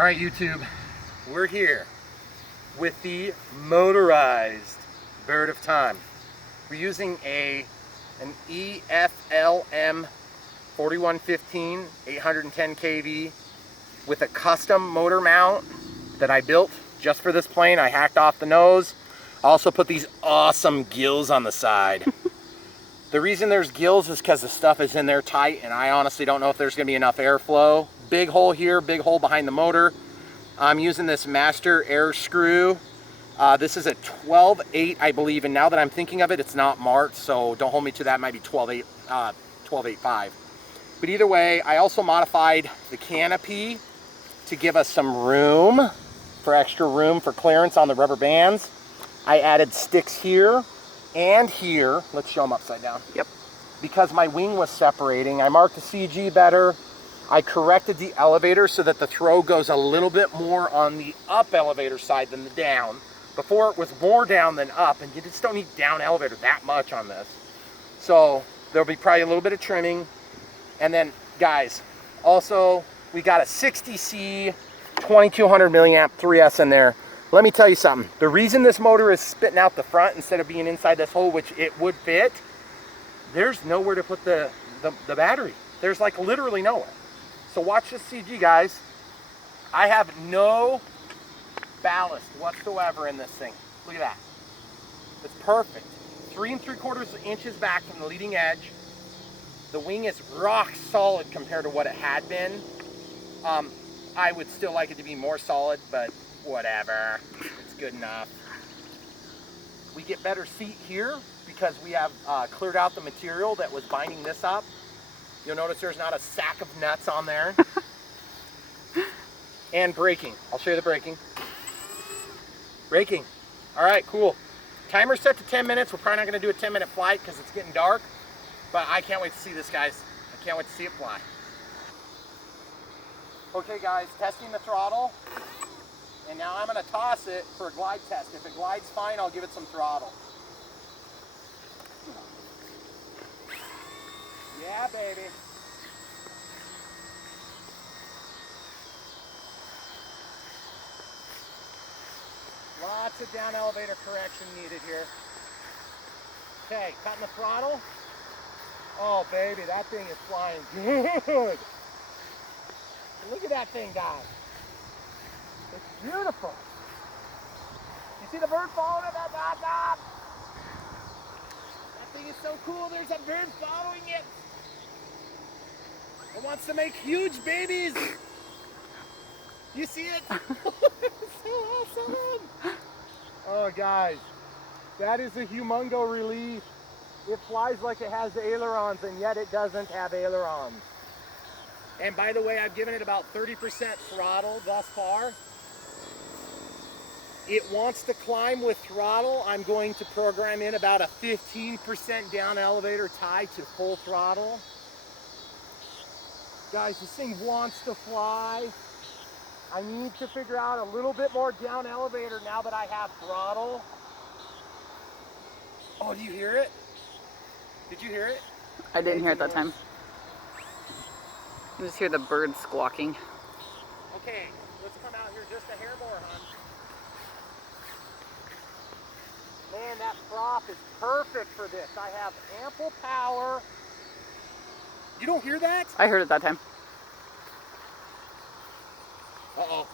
All right, YouTube, we're here with the Motorized Bird of Time. We're using an EFLM 4115 810 kV with a custom motor mount that I built just for this plane. I hacked off the nose. I also put these awesome gills on the side. The reason there's gills is because the stuff is in there tight, and I honestly don't know if there's going to be enough airflow. Big hole here, big hole behind the motor. I'm using this master-airscrew. This is a 12.8, I believe, and now that I'm thinking of it, it's not marked, so don't hold me to that. It might be 12.8, 12.85. But either way, I also modified the canopy to give us some room, for extra room for clearance on the rubber bands. I added sticks here and here. Let's show them upside down. Yep. Because my wing was separating, I marked the CG better. I corrected the elevator so that the throw goes a little bit more on the up elevator side than the down. Before it was more down than up, and you just don't need down elevator that much on this. So there'll be probably a little bit of trimming. And then, guys, also we got a 60C 2200 milliamp 3S in there. Let me tell you something. The reason this motor is spitting out the front instead of being inside this hole, which it would fit, there's nowhere to put the battery. There's like literally nowhere. So watch this CG, guys. I have no ballast whatsoever in this thing. Look at that. It's perfect. 3 3/4 inches back from the leading edge. The wing is rock solid compared to what it had been. I would still like it to be more solid, but whatever, it's good enough. We get better seat here because we have cleared out the material that was binding this up. You'll notice there's not a sack of nuts on there. And braking. I'll show you the braking. Braking. All right, cool. Timer set to 10 minutes. We're probably not going to do a 10-minute flight because it's getting dark. But I can't wait to see this, guys. I can't wait to see it fly. Okay, guys, testing the throttle. And now I'm going to toss it for a glide test. If it glides fine, I'll give it some throttle. Yeah, baby. Lots of down elevator correction needed here. Okay, cutting the throttle. Oh, baby, that thing is flying good. Look at that thing, guys. It's beautiful. You see the bird following it? That thing is so cool. There's a bird following it. It wants to make huge babies. You see it? It's so awesome. Oh, guys, that is a humongo relief. It flies like it has ailerons, and yet it doesn't have ailerons. And by the way, I've given it about 30% throttle thus far. It wants to climb with throttle. I'm going to program in about a 15% down elevator tie to full throttle. Guys, this thing wants to fly. I need to figure out a little bit more down elevator now that I have throttle. Oh, do you hear it? Did you hear it? I didn't hear it that time. I just hear the bird squawking. Okay, let's come out here just a hair more, hon. Man, that prop is perfect for this. I have ample power. You don't hear that? I heard it that time. Uh-oh.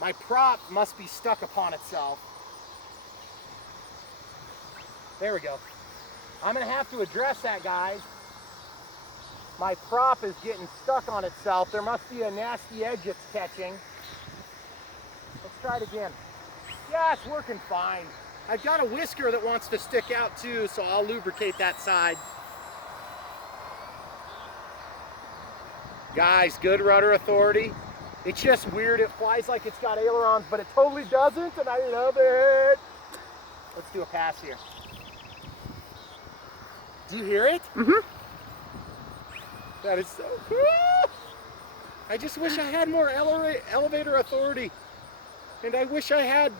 My prop must be stuck upon itself. There we go. I'm going to have to address that, guys. My prop is getting stuck on itself. There must be a nasty edge it's catching. Let's try it again. Yeah, it's working fine. I've got a whisker that wants to stick out too, so I'll lubricate that side. Guys, good rudder authority. It's just weird. It flies like it's got ailerons, but it totally doesn't, and I love it. Let's do a pass here. Do you hear it? Mm-hmm. That is so cool. I just wish I had more elevator authority. And I wish I had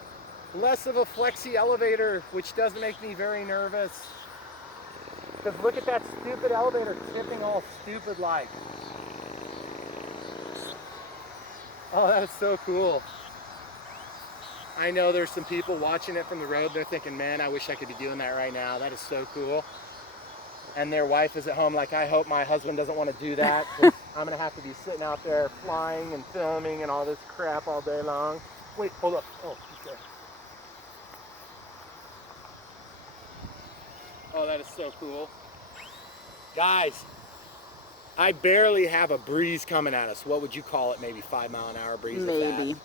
less of a flexi elevator, which does make me very nervous. Because look at that stupid elevator tipping all stupid like. Oh, that is so cool. I know there's some people watching it from the road. They're thinking, man, I wish I could be doing that right now. That is so cool. And their wife is at home like, I hope my husband doesn't want to do that. 'Cause I'm going to have to be sitting out there flying and filming and all this crap all day long. Wait, hold up. Oh, he's there. Oh, that is so cool. Guys, I barely have a breeze coming at us. What would you call it? Maybe 5-mile-an-hour breeze? Maybe.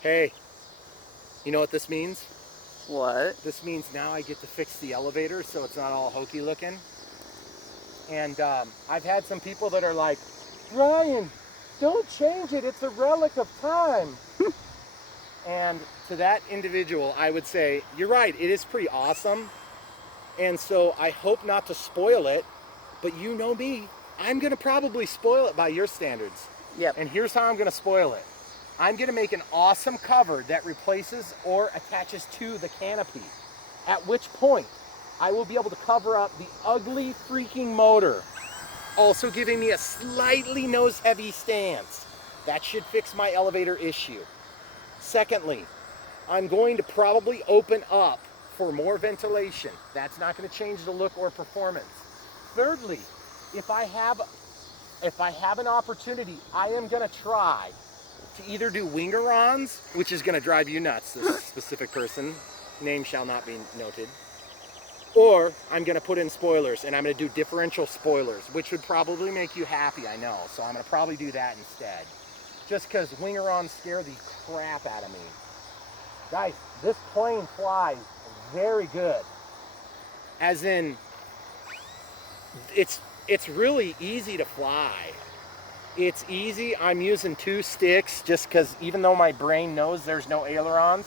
Hey, you know what this means? What? This means now I get to fix the elevator so it's not all hokey looking. And I've had some people that are like, Ryan, don't change it. It's a relic of time. And to that individual, I would say, you're right. It is pretty awesome. And so I hope not to spoil it. But you know me, I'm going to probably spoil it by your standards. Yep. And here's how I'm going to spoil it. I'm going to make an awesome cover that replaces or attaches to the canopy. At which point, I will be able to cover up the ugly freaking motor. Also giving me a slightly nose-heavy stance. That should fix my elevator issue. Secondly, I'm going to probably open up for more ventilation. That's not going to change the look or performance. Thirdly, if I have an opportunity, I am going to try to either do wing-arounds, which is going to drive you nuts, this specific person, name shall not be noted, or I'm going to put in spoilers, and I'm going to do differential spoilers, which would probably make you happy, I know, so I'm going to probably do that instead, just because wing-arounds scare the crap out of me. Guys, this plane flies very good, as in, it's really easy to fly. It's easy. I'm using 2 sticks just because even though my brain knows there's no ailerons,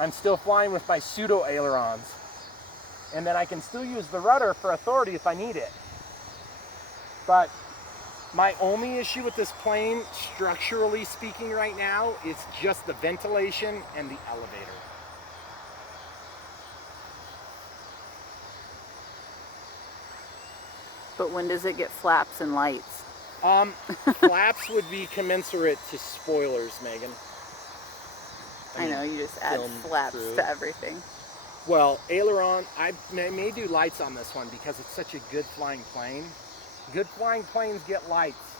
I'm still flying with my pseudo ailerons. And then I can still use the rudder for authority if I need it. But my only issue with this plane, structurally speaking right now, is just the ventilation and the elevator. But when does it get flaps and lights? Flaps would be commensurate to spoilers, Megan. I know, you just add flaps to everything. Well, aileron, I may do lights on this one because it's such a good flying plane. Good flying planes get lights.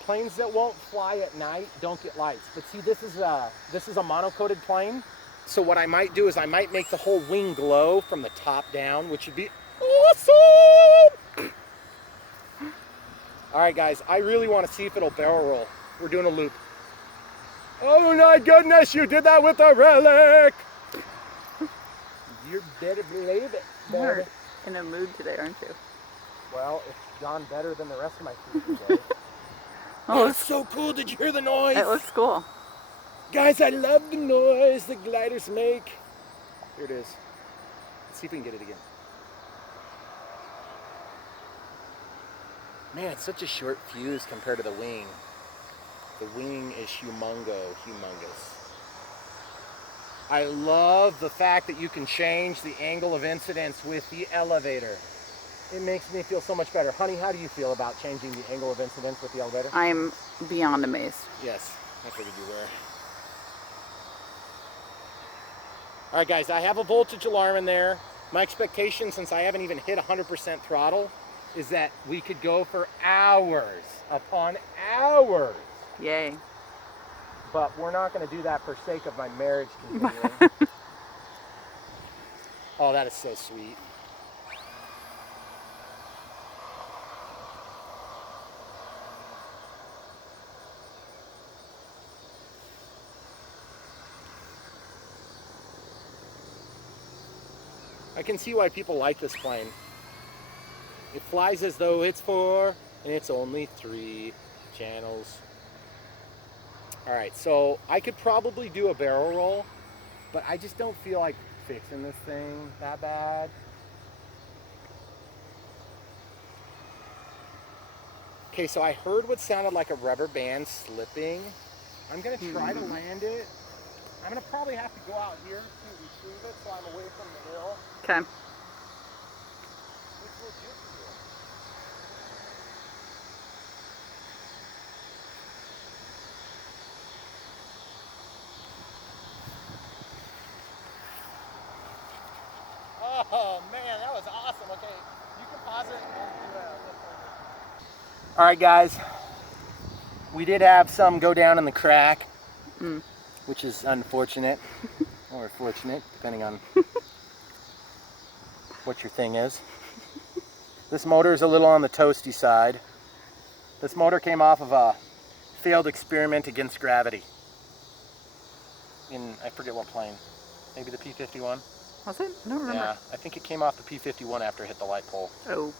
Planes that won't fly at night don't get lights. But see, this is a mono-coated plane. So what I might do is I might make the whole wing glow from the top down, which would be awesome! All right, guys, I really want to see if it'll barrel roll. We're doing a loop. Oh my goodness, you did that with a relic! You better believe it. You're in a mood today, aren't you? Well, it's gone better than the rest of my food today. Oh, That's so cool. Did you hear the noise? It looks cool. Guys, I love the noise the gliders make. Here it is. Let's see if we can get it again. Man, it's such a short fuse compared to the wing. The wing is humongous. I love the fact that you can change the angle of incidence with the elevator. It makes me feel so much better. Honey, how do you feel about changing the angle of incidence with the elevator? I'm beyond amazed. Yes, I figured you were. All right, guys, I have a voltage alarm in there. My expectation, since I haven't even hit 100% throttle, is that we could go for hours upon hours. Yay. But we're not going to do that for sake of my marriage continuing. Oh, that is so sweet. I can see why people like this plane. It flies as though it's 4 and it's only 3 channels. Alright, so I could probably do a barrel roll, but I just don't feel like fixing this thing that bad. Okay, so I heard what sounded like a rubber band slipping. I'm going to try to land it. I'm going to probably have to go out here to retrieve it so I'm away from the hill. Okay. Oh man, that was awesome. Okay, you can pause it and do a. All right, guys. We did have some go down in the crack, which is unfortunate, or fortunate, depending on what your thing is. This motor is a little on the toasty side. This motor came off of a failed experiment against gravity in, I forget what plane, maybe the P-51? Was it? I don't remember. Yeah, I think it came off the P-51 after it hit the light pole. Oh.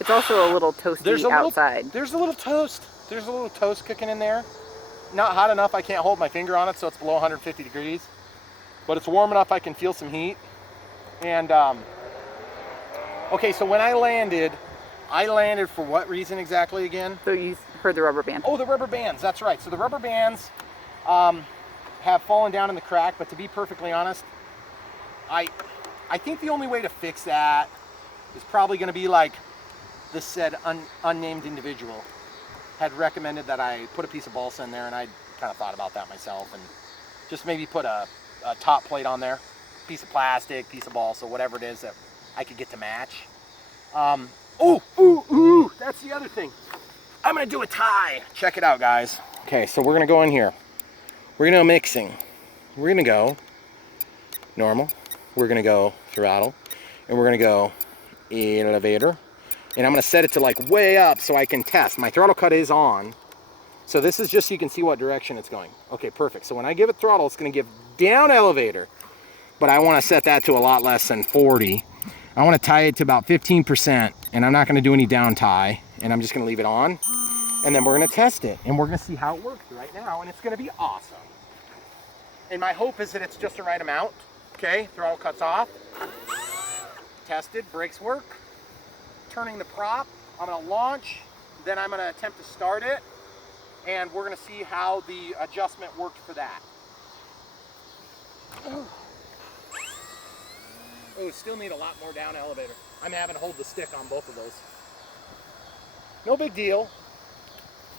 It's also a little toasty outside. There's a little toast. There's a little toast cooking in there. Not hot enough I can't hold my finger on it, so it's below 150 degrees. But it's warm enough I can feel some heat. And, okay, so when I landed for what reason exactly again? So you heard the rubber band. Oh, the rubber bands, that's right. So the rubber bands have fallen down in the crack, but to be perfectly honest, I think the only way to fix that is probably going to be like this said unnamed individual had recommended that I put a piece of balsa in there, and I kind of thought about that myself, and just maybe put a top plate on there, piece of plastic, piece of balsa, whatever it is that I could get to match. Ooh, that's the other thing. I'm gonna do a tie. Check it out, guys. Okay, so we're gonna go in here. We're gonna go mixing. We're gonna go normal. We're gonna go throttle, and we're gonna go elevator. And I'm gonna set it to like way up so I can test. My throttle cut is on. So this is just so you can see what direction it's going. Okay, perfect. So when I give it throttle, it's gonna give down elevator, but I wanna set that to a lot less than 40. I wanna tie it to about 15%, and I'm not gonna do any down tie, and I'm just gonna leave it on. And then we're gonna test it, and we're gonna see how it works right now, and it's gonna be awesome. And my hope is that it's just the right amount. Okay, throttle cuts off. Tested, brakes work. Turning the prop, I'm gonna launch, then I'm gonna attempt to start it, and we're gonna see how the adjustment worked for that. Oh, still need a lot more down elevator. I'm having to hold the stick on both of those. No big deal.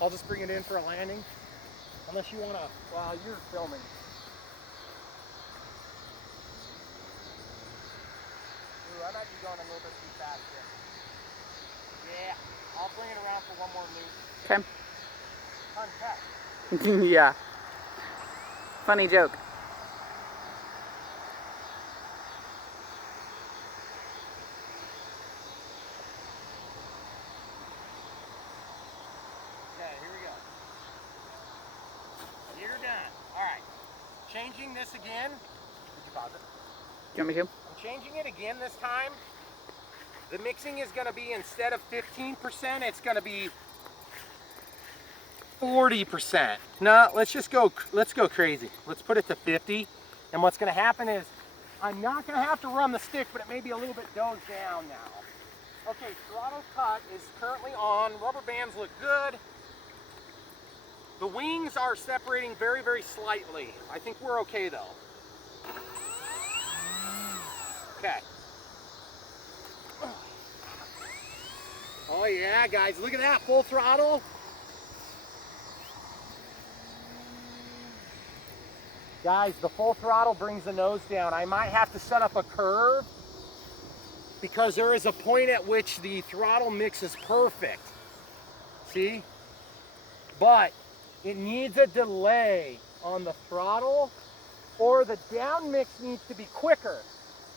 I'll just bring it in for a landing. Unless you wanna, well, you're filming. Ooh, I might be going a little bit too fast here. Yeah, I'll bring it around for one more loop. Okay. Yeah. Funny joke. Okay, here we go. You're done. All right. Changing this again. Did you pause it? Do you want me to? I'm changing it again this time. The mixing is going to be, instead of 15%, it's going to be 40%. No, let's go crazy. Let's put it to 50. And what's going to happen is I'm not going to have to run the stick, but it may be a little bit dozed down now. Okay, throttle cut is currently on. Rubber bands look good. The wings are separating very, very slightly. I think we're okay though. Okay. Oh yeah, guys, look at that, full throttle. Guys, the full throttle brings the nose down. I might have to set up a curve because there is a point at which the throttle mix is perfect. See? But it needs a delay on the throttle, or the down mix needs to be quicker.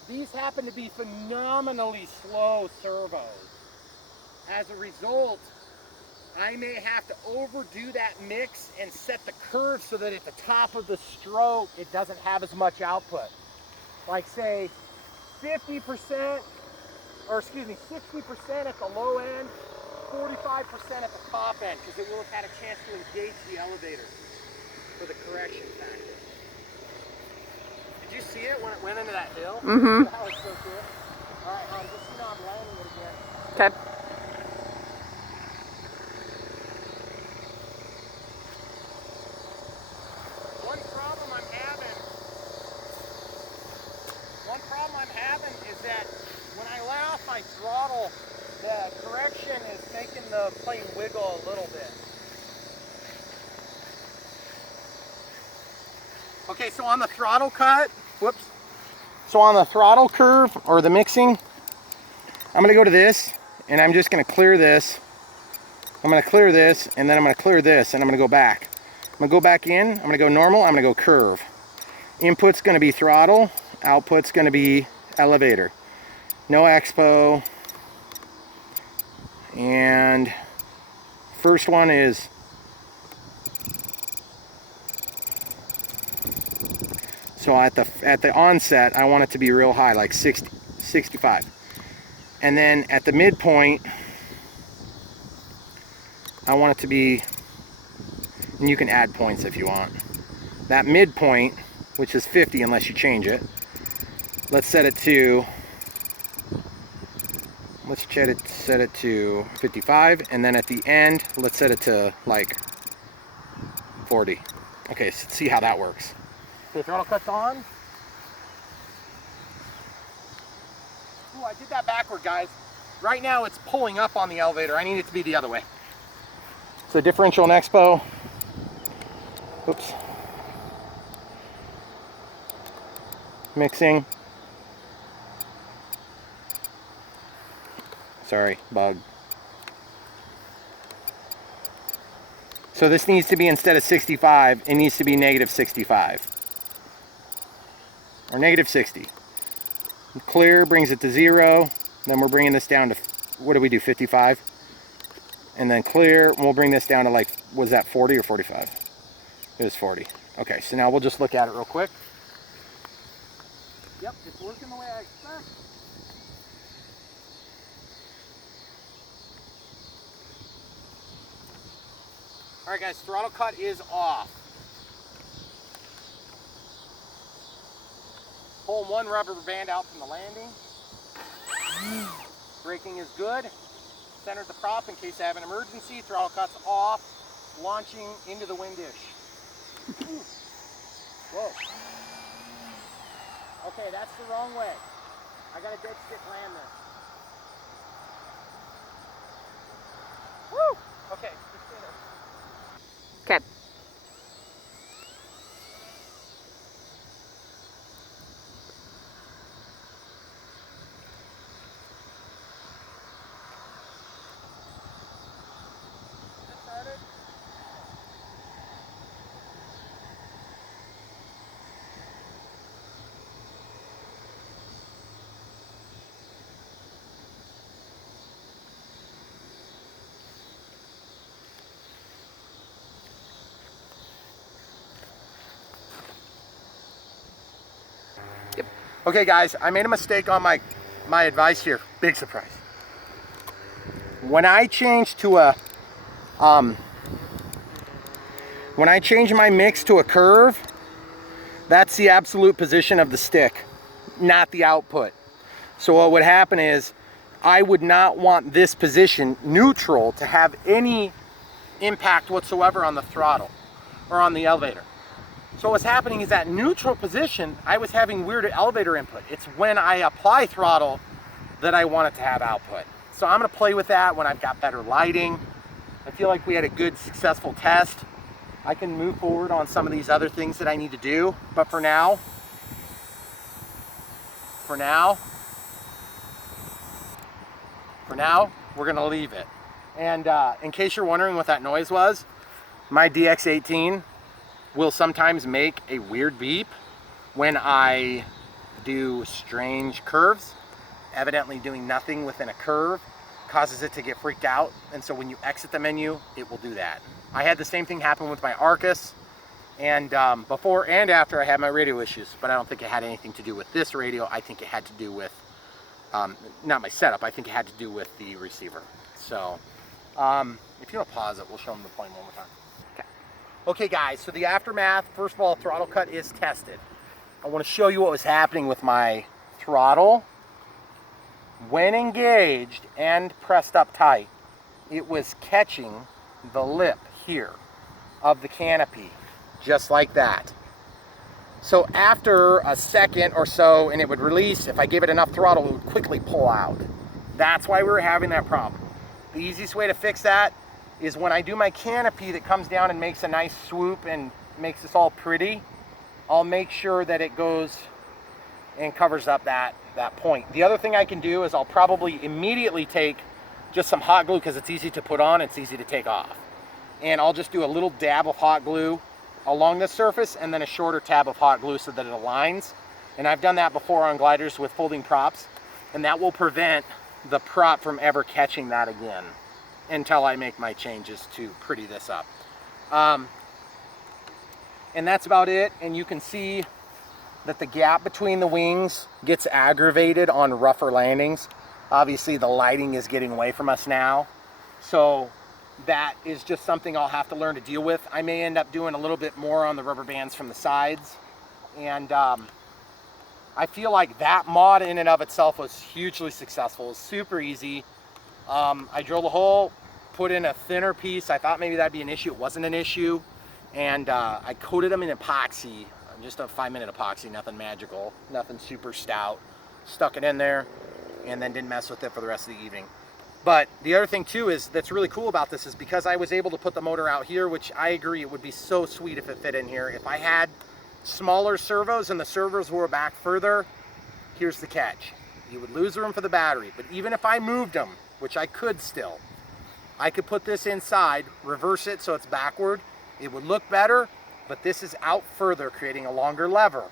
These happen to be phenomenally slow servos. As a result, I may have to overdo that mix and set the curve so that at the top of the stroke, it doesn't have as much output. Like say 50%, or excuse me, 60% at the low end, 45% at the top end, because it will have had a chance to engage the elevator for the correction factor. Did you see it when it went into that hill? Mm-hmm. That was so cool. All right, hon, just so you know I'm landing it again. Okay. One problem I'm having is that when I let off my throttle, the correction is making the plane wiggle a little bit. Okay, so on the throttle cut, whoops, So on the throttle curve or the mixing, I'm gonna go to this and I'm just gonna clear this. I'm gonna clear this and then I'm gonna clear this and I'm gonna go back. I'm gonna go back in, I'm gonna go normal, I'm gonna go curve. Input's gonna be throttle, output's gonna be elevator. No expo. And first one is so at the onset I want it to be real high, like 60, 65. And then at the midpoint I want it to be, and you can add points if you want. That midpoint, which is 50 unless you change it, let's set it to, set it to 55, and then at the end, let's set it to like 40. Okay, so see how that works. Okay, throttle cut's on. Ooh, I did that backward, guys. Right now it's pulling up on the elevator. I need it to be the other way. So differential and expo. Oops. Mixing. Sorry, bug. So this needs to be, instead of 65, it needs to be negative 65. Or negative 60. Clear brings it to 0. Then we're bringing this down to, what do we do, 55? And then clear, and we'll bring this down to like, was that 40 or 45? It was 40. Okay, so now we'll just look at it real quick. Yep, it's working the way I expect. All right, guys, throttle cut is off. Pulling one rubber band out from the landing. Braking is good. Centered the prop in case I have an emergency. Throttle cut's off. Launching into the wind dish. Whoa. Okay, that's the wrong way. I gotta dead stick land this. Woo! Okay, just stay there. Okay. Okay guys, I made a mistake on my advice here. Big surprise. When I change to a when I change my mix to a curve, that's the absolute position of the stick, not the output. So what would happen is I would not want this position, neutral, to have any impact whatsoever on the throttle or on the elevator. So what's happening is that neutral position, I was having weird elevator input. It's when I apply throttle that I want it to have output. So I'm gonna play with that when I've got better lighting. I feel like we had a good, successful test. I can move forward on some of these other things that I need to do, but for now, we're gonna leave it. And in case you're wondering what that noise was, my DX18 will sometimes make a weird beep when I do strange curves. Evidently doing nothing within a curve causes it to get freaked out, and so when you exit the menu, it will do that. I had the same thing happen with my Arcus, and before and after I had my radio issues, but I don't think it had anything to do with this radio. I think it had to do with, not my setup, I think it had to do with the receiver. So, if you want to pause it, we'll show them the plane one more time. Okay guys, so the aftermath, first of all, throttle cut is tested. I want to show you what was happening with my throttle. When engaged and pressed up tight, it was catching the lip here of the canopy, just like that. So after a second or so, and it would release, if I gave it enough throttle, it would quickly pull out. That's why we were having that problem. The easiest way to fix that is when I do my canopy that comes down and makes a nice swoop and makes this all pretty, I'll make sure that it goes and covers up that point. The other thing I can do is I'll probably immediately take just some hot glue, because it's easy to put on, it's easy to take off. And I'll just do a little dab of hot glue along the surface and then a shorter tab of hot glue so that it aligns. And I've done that before on gliders with folding props, and that will prevent the prop from ever catching that again until I make my changes to pretty this up. And that's about it. And you can see that the gap between the wings gets aggravated on rougher landings. Obviously the lighting is getting away from us now, so that is just something I'll have to learn to deal with. I may end up doing a little bit more on the rubber bands from the sides, and I feel like that mod in and of itself was hugely successful. It was super easy. I drilled a hole, put in a thinner piece. I thought maybe that'd be an issue. It wasn't an issue. And I coated them in epoxy, just a 5-minute epoxy, nothing magical, nothing super stout. Stuck it in there and then didn't mess with it for the rest of the evening. But the other thing too is that's really cool about this is because I was able to put the motor out here, which I agree it would be so sweet if it fit in here. If I had smaller servos and the servos were back further, here's the catch. You would lose room for the battery, but even if I moved them, which I could still, I could put this inside, reverse it so it's backward. It would look better, but this is out further, creating a longer lever.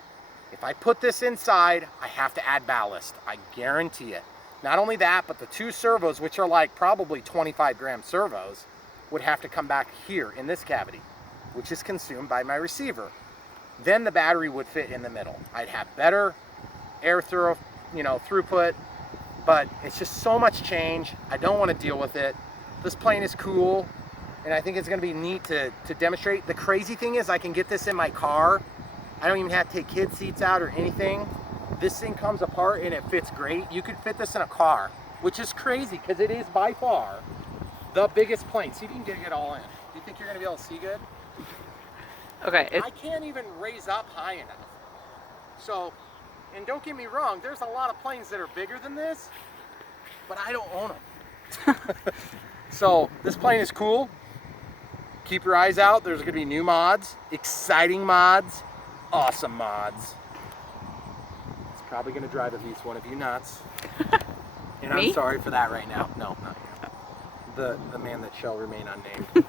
If I put this inside, I have to add ballast. I guarantee it. Not only that, but the two servos, which are like probably 25-gram servos, would have to come back here in this cavity, which is consumed by my receiver. Then the battery would fit in the middle. I'd have better air throughput, but it's just so much change. I don't want to deal with it. This plane is cool, and I think it's going to be neat to demonstrate. The crazy thing is I can get this in my car. I don't even have to take kid seats out or anything. This thing comes apart and it fits great. You could fit this in a car, which is crazy because it is by far the biggest plane. See if you can get it all in. Do you think you're going to be able to see good? Okay. I can't even raise up high enough. So, and don't get me wrong, there's a lot of planes that are bigger than this, but I don't own them. So this plane is cool. Keep your eyes out. There's going to be new mods, exciting mods, awesome mods. It's probably going to drive at least one of you nuts. And Me? I'm sorry for that right now. No, not you. The man that shall remain unnamed.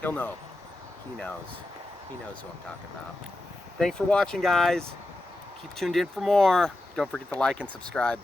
He'll know. He knows. He knows who I'm talking about. Thanks for watching, guys. Keep tuned in for more. Don't forget to like and subscribe.